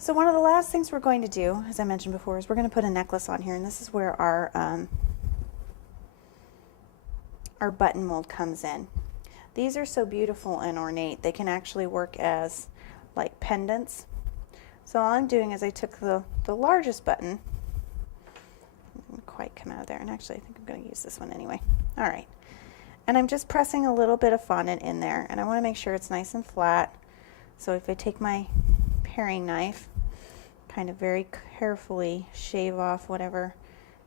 So one of the last things we're going to do, as I mentioned before, is we're going to put a necklace on here, and this is where our button mold comes in. These are so beautiful and ornate. They can actually work as like pendants. So all I'm doing is I took the largest button, didn't quite come out of there, and actually I think I'm going to use this one anyway. All right, and I'm just pressing a little bit of fondant in there, and I want to make sure it's nice and flat. So if I take my paring knife, kind of very carefully shave off whatever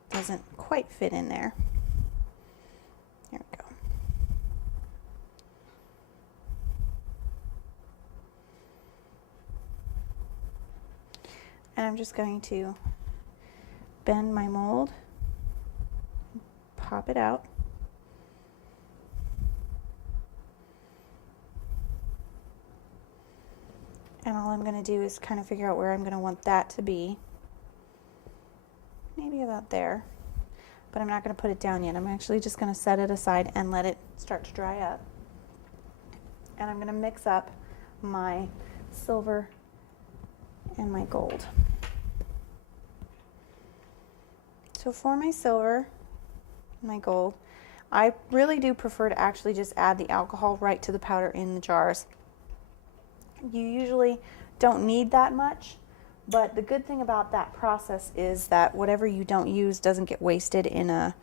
doesn't quite fit in there. There we go. And I'm just going to bend my mold, pop it out. And all I'm going to do is kind of figure out where I'm going to want that to be. Maybe about there. But I'm not going to put it down yet. I'm actually just going to set it aside and let it start to dry up. And I'm going to mix up my silver and my gold. So for my silver and my gold, I really do prefer to actually just add the alcohol right to the powder in the jars. You usually don't need that much, but the good thing about that process is that whatever you don't use doesn't get wasted in a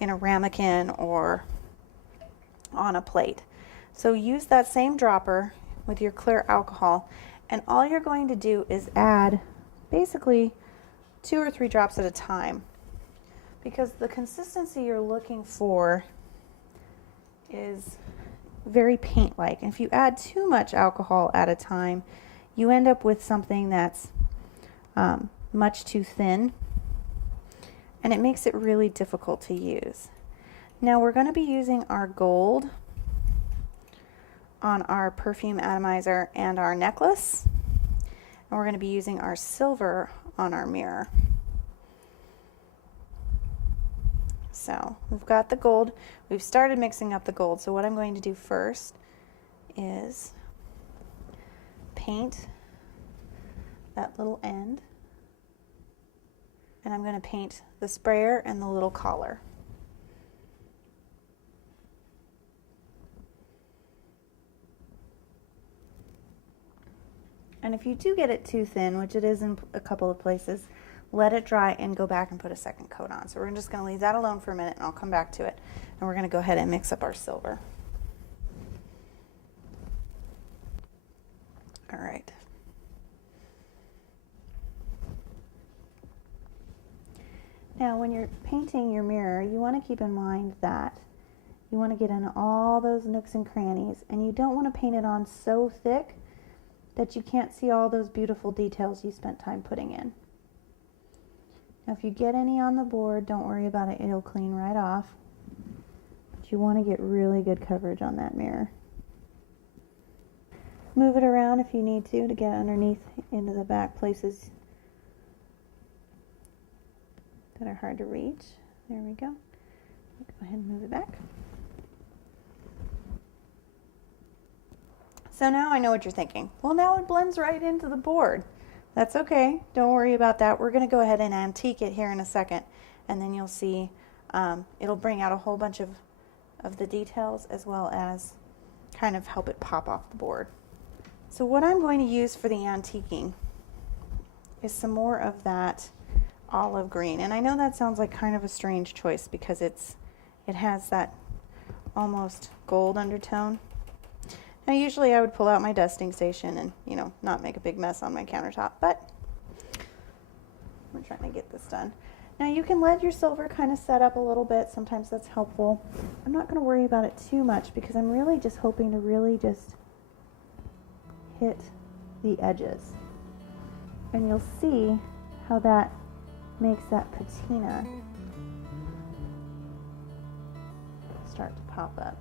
ramekin or on a plate. So use that same dropper with your clear alcohol, and all you're going to do is add basically 2 or 3 drops at a time, because the consistency you're looking for is very paint-like. And if you add too much alcohol at a time, you end up with something that's much too thin, and it makes it really difficult to use. Now we're going to be using our gold on our perfume atomizer and our necklace, and we're going to be using our silver on our mirror. So we've got the gold. We've started mixing up the gold. So what I'm going to do first is paint that little end. And I'm going to paint the sprayer and the little collar. And if you do get it too thin, which it is in a couple of places, let it dry and go back and put a second coat on. So we're just going to leave that alone for a minute, and I'll come back to it. And we're going to go ahead and mix up our silver. All right. Now when you're painting your mirror, you want to keep in mind that you want to get in all those nooks and crannies, and you don't want to paint it on so thick that you can't see all those beautiful details you spent time putting in. Now if you get any on the board, don't worry about it, it'll clean right off. But you want to get really good coverage on that mirror. Move it around if you need to get underneath into the back places that are hard to reach. There we go. Go ahead and move it back. So now I know what you're thinking. Well, now it blends right into the board. That's okay. Don't worry about that. We're going to go ahead and antique it here in a second, and then you'll see it'll bring out a whole bunch of the details, as well as kind of help it pop off the board. So what I'm going to use for the antiquing is some more of that olive green. And I know that sounds like kind of a strange choice because it has that almost gold undertone. Now usually I would pull out my dusting station and, you know, not make a big mess on my countertop, but we're trying to get this done. Now you can let your silver kind of set up a little bit. Sometimes that's helpful. I'm not going to worry about it too much because I'm really just hoping to really just hit the edges. And you'll see how that makes that patina start to pop up.